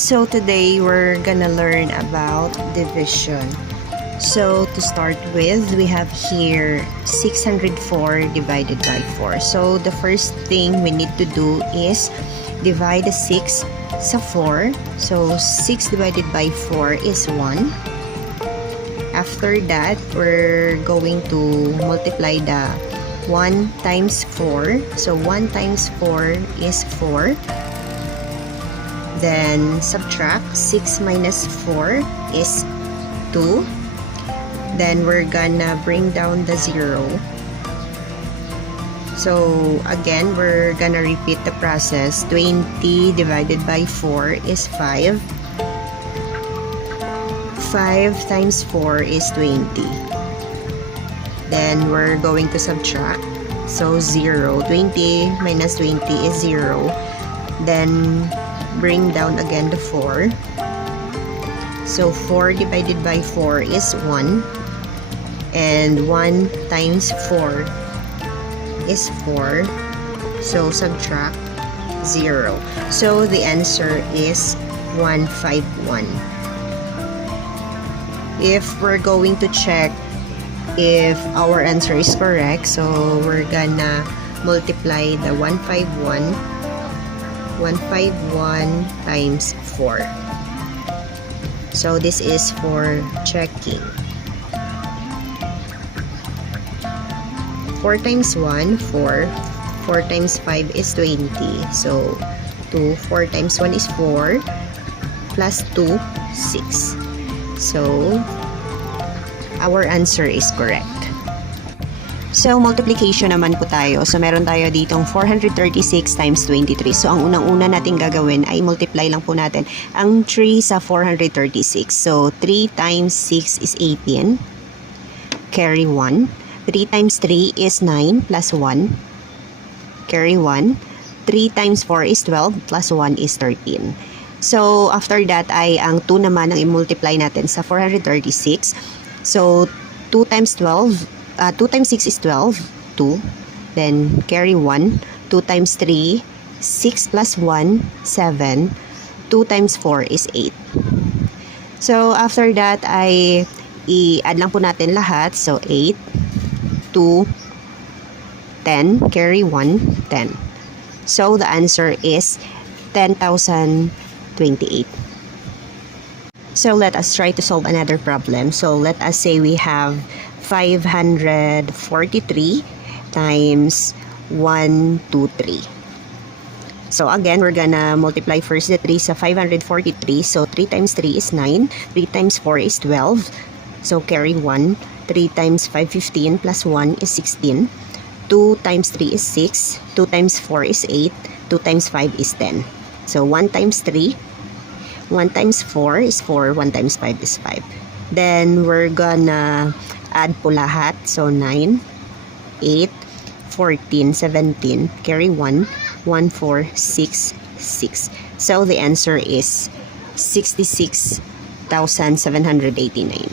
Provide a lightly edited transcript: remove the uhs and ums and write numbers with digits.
So today we're gonna learn about division. So to start with, we have here 604 divided by 4. So the first thing we need to do is divide the 6 sa 4. So 6 divided by 4 is 1. After that, we're going to multiply the 1 times 4. So 1 times 4 is 4. Then subtract 6 minus 4 is 2. Then we're gonna bring down the 0. So again, we're gonna repeat the process. 20 divided by 4 is 5. 5 times 4 is 20. Then we're going to subtract. So 0. 20 minus 20 is 0. Then bring down again the 4. So 4 divided by 4 is 1. And 1 times 4 is 4. So subtract 0. So the answer is 151. If we're going to check if our answer is correct, so we're gonna multiply the 151 times 4. So this is for checking. 4 times 1, 4. 4 times 5 is 20. So 4 times 1 is 4. Plus 2, 6. So our answer is correct. So, multiplication naman po tayo. So, meron tayo ditong 436 times 23. So, ang unang-una natin gagawin ay multiply lang po natin ang 3 sa 436. So, 3 times 6 is 18. Carry 1. 3 times 3 is 9 plus 1. Carry 1. 3 times 4 is 12 plus 1 is 13. So, after that ay ang 2 naman ang i-multiply natin sa 436. So, 2 times 12. 2 times 6 is 12, 2. Then, carry 1. 2 times 3, 6 plus 1, 7. 2 times 4 is 8. So, after that, ay i-add lang po natin lahat. So, 8, 2, 10. Carry 1, 10. So, the answer is 10,028. So, let us try to solve another problem. So, let us say we have 543 times 1, 2, 3. So again, we're gonna multiply first the 3 sa 543. So 3 times 3 is 9. 3 times 4 is 12. So carry 1. 3 times 5, 15 plus 1 is 16. 2 times 3 is 6. 2 times 4 is 8. 2 times 5 is 10. So 1 times 3. 1 times 4 is 4. 1 times 5 is 5. Then we're gonna add po lahat. So, 9, 8, 14, 17. Carry 1, 1, 4, 6, 6. So, the answer is 66,789.